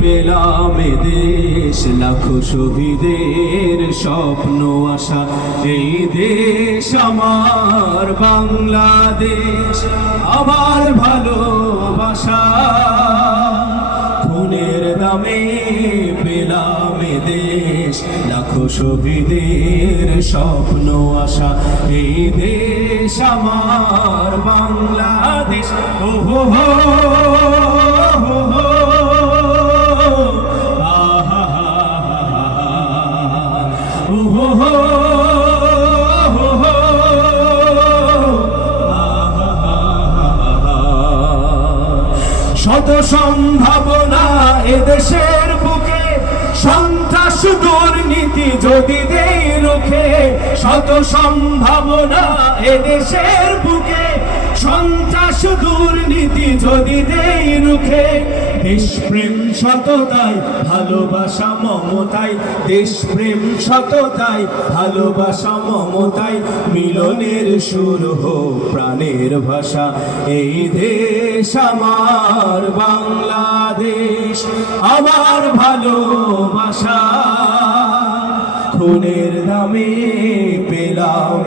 পেলাম এ দেশ লাখো শহীদের স্বপ্ন আশা, এই দেশ আমার বাংলাদেশ, আমার ভালোবাসা। খুনের দামে পেলাম এ দেশ লাখো শহীদের স্বপ্ন আশা, এই দেশ আমার বাংলাদেশ। ও হো হো হো হো, শত সম্ভাবনা এদেশের বুকে, সন্ত্রাস দুর্নীতি যদি দেই রুখে। শত সম্ভাবনা এদেশের বুকে, সন্ত্রাস দুর্নীতি যদি দেই রুখে। দেশপ্রেম সততায় ভালোবাসা মমতায়, দেশপ্রেম সততায় ভালোবাসা মমতায়, মিলনের সুর হোক প্রাণের ভাষা, এই দেশ আমার বাংলাদেশ, আমার ভালোবাসা। খুনের দামে পেলাম